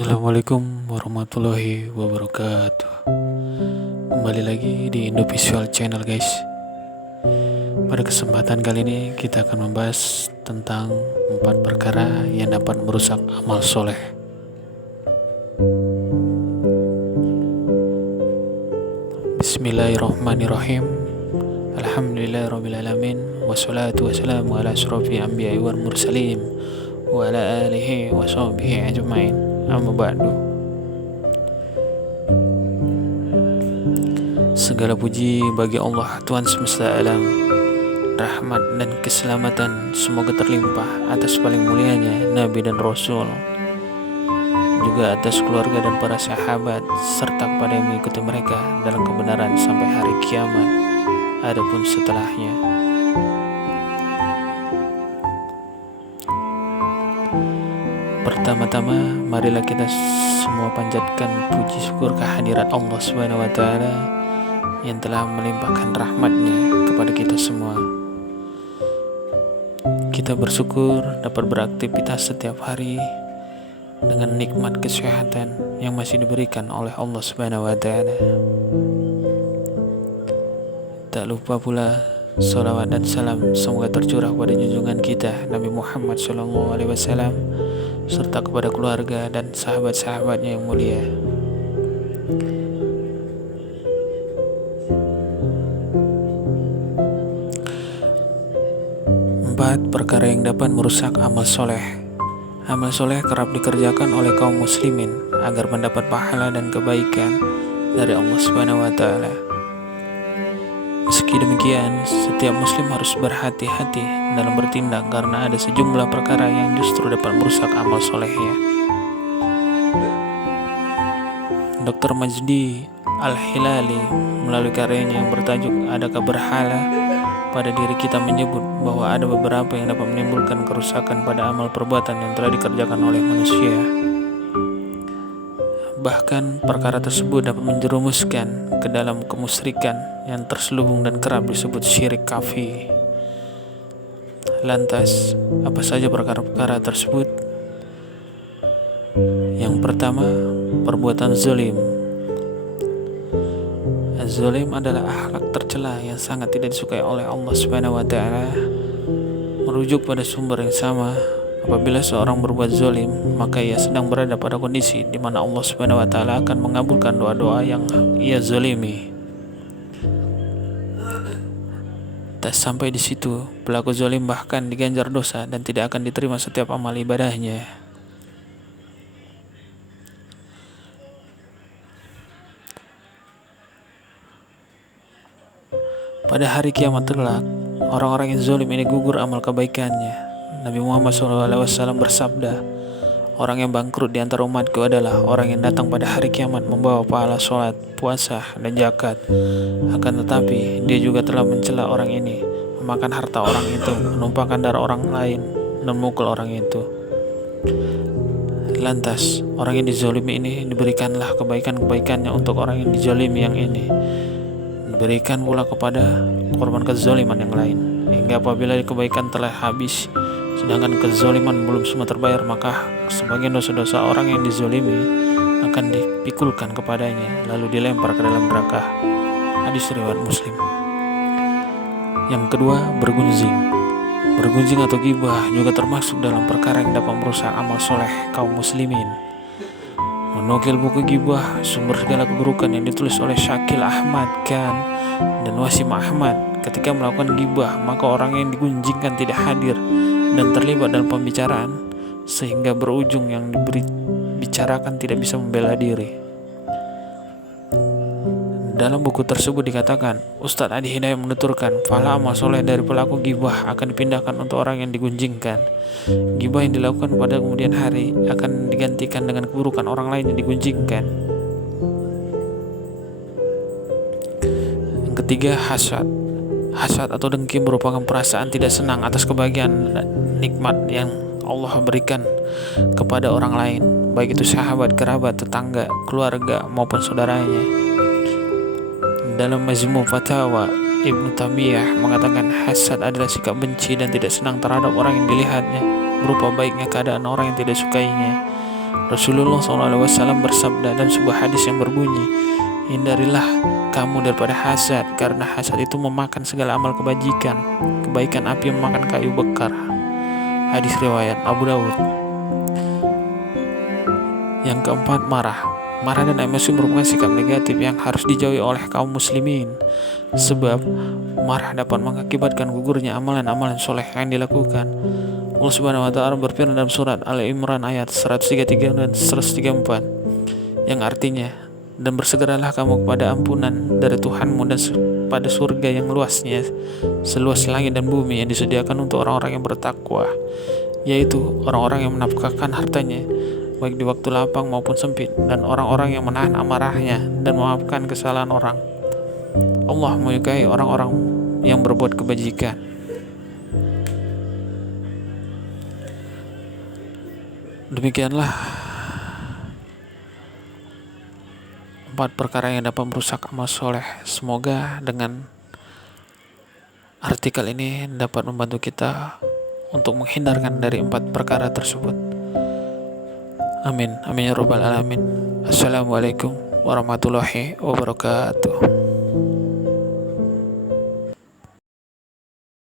Assalamualaikum warahmatullahi wabarakatuh. Kembali lagi di Indovisual Channel guys. Pada kesempatan kali ini kita akan membahas tentang 4 perkara yang dapat merusak amal soleh. Bismillahirrahmanirrahim. Alhamdulillahirrabbilalamin. Wassalatu wassalamu ala asyrafil anbiya'i wal mursalin wa ala alihi wa sahbihi ajma'in. Amma ba'du. Segala puji bagi Allah Tuhan semesta alam. Rahmat dan keselamatan semoga terlimpah atas paling mulianya Nabi dan Rasul, juga atas keluarga dan para sahabat, serta kepada yang mengikuti mereka dalam kebenaran sampai hari kiamat, adapun setelahnya. Pertama-tama, marilah kita semua panjatkan puji syukur kehadirat Allah Subhanahu wa Ta'ala yang telah melimpahkan rahmat-Nya kepada kita semua. Kita bersyukur dapat beraktivitas setiap hari dengan nikmat kesehatan yang masih diberikan oleh Allah Subhanahu wa Ta'ala. Tak lupa pula salawat dan salam semoga tercurah pada junjungan kita Nabi Muhammad SAW, serta kepada keluarga dan sahabat-sahabatnya yang mulia. Empat perkara yang dapat merusak amal soleh. Amal soleh kerap dikerjakan oleh kaum muslimin agar mendapat pahala dan kebaikan dari Allah Subhanahu wa Ta'ala. Meski demikian, setiap muslim harus berhati-hati dalam bertindak karena ada sejumlah perkara yang justru dapat merusak amal solehnya. Dr. Majdi Al-Hilali melalui karyanya yang bertajuk Adakah Berhala pada Diri Kita menyebut bahwa ada beberapa yang dapat menimbulkan kerusakan pada amal perbuatan yang telah dikerjakan oleh manusia. Bahkan perkara tersebut dapat menjerumuskan ke dalam kemusyrikan yang terselubung dan kerap disebut syirik kafir. Lantas, apa saja perkara-perkara tersebut? Yang pertama, perbuatan zalim. Az-zalim adalah akhlak tercela yang sangat tidak disukai oleh Allah Subhanahu wa Ta'ala. Merujuk pada sumber yang sama, apabila seorang berbuat zalim, maka ia sedang berada pada kondisi di mana Allah Subhanahu wa Ta'ala akan mengabulkan doa-doa yang ia zalimi. Tak sampai di situ, pelaku zalim bahkan diganjar dosa dan tidak akan diterima setiap amal ibadahnya. Pada hari kiamat kelak, orang-orang yang zalim ini gugur amal kebaikannya. Nabi Muhammad SAW bersabda, orang yang bangkrut di antara umatku adalah orang yang datang pada hari kiamat membawa pahala sholat, puasa, dan zakat. Akan tetapi, dia juga telah mencela orang ini, memakan harta orang itu, menumpahkan darah orang lain, dan memukul orang itu. Lantas, orang yang dizalimi ini diberikanlah kebaikan-kebaikannya untuk orang yang dizalimi yang ini. Diberikan pula kepada korban kezaliman yang lain, hingga apabila kebaikan telah habis sedangkan kezaliman belum semua terbayar, maka sebagian dosa-dosa orang yang dizalimi akan dipikulkan kepadanya lalu dilempar ke dalam neraka. Hadis riwayat Muslim. Yang kedua, bergunjing. Bergunjing atau ghibah juga termasuk dalam perkara yang dapat merusak amal soleh kaum muslimin. Menukil buku ghibah, sumber segala keburukan yang ditulis oleh Syakil Ahmad Khan dan Wasim Ahmad. Ketika melakukan ghibah, maka orang yang digunjingkan tidak hadir dan terlibat dalam pembicaraan, sehingga berujung yang dibicarakan tidak bisa membela diri. Dalam buku tersebut dikatakan, Ustadz Adi Hidayat menuturkan, pahala amal soleh dari pelaku ghibah akan dipindahkan untuk orang yang digunjingkan. Ghibah yang dilakukan pada kemudian hari akan digantikan dengan keburukan orang lain yang digunjingkan. Yang ketiga, hasad. Hasad atau dengki merupakan perasaan tidak senang atas kebahagiaan dan nikmat yang Allah berikan kepada orang lain, baik itu sahabat, kerabat, tetangga, keluarga, maupun saudaranya. Dalam Majmu' Fatawa, Ibnu Taimiyah mengatakan hasad adalah sikap benci dan tidak senang terhadap orang yang dilihatnya, berupa baiknya keadaan orang yang tidak sukainya. Rasulullah SAW bersabda dalam sebuah hadis yang berbunyi, hindarilah kamu daripada hasad, karena hasad itu memakan segala amal kebaikan api yang memakan kayu bakar. Hadis riwayat Abu Dawud. Yang keempat, marah dan emosi merupakan sikap negatif yang harus dijauhi oleh kaum muslimin, sebab marah dapat mengakibatkan gugurnya amalan-amalan soleh yang dilakukan. Allah Subhanahu wa Ta'ala berfirman dalam surat Al-Imran ayat 133 dan 134, yang artinya, dan bersegeralah kamu kepada ampunan dari Tuhanmu dan pada surga yang luasnya seluas langit dan bumi yang disediakan untuk orang-orang yang bertakwa, yaitu orang-orang yang menafkahkan hartanya baik di waktu lapang maupun sempit, dan orang-orang yang menahan amarahnya dan memaafkan kesalahan orang. Allah menyukai orang-orang yang berbuat kebajikan. Demikianlah 4 perkara yang dapat merusak amal soleh. Semoga dengan artikel ini dapat membantu kita untuk menghindarkan dari 4 perkara tersebut. Amin, amin ya rabbal alamin. Assalamualaikum warahmatullahi wabarakatuh.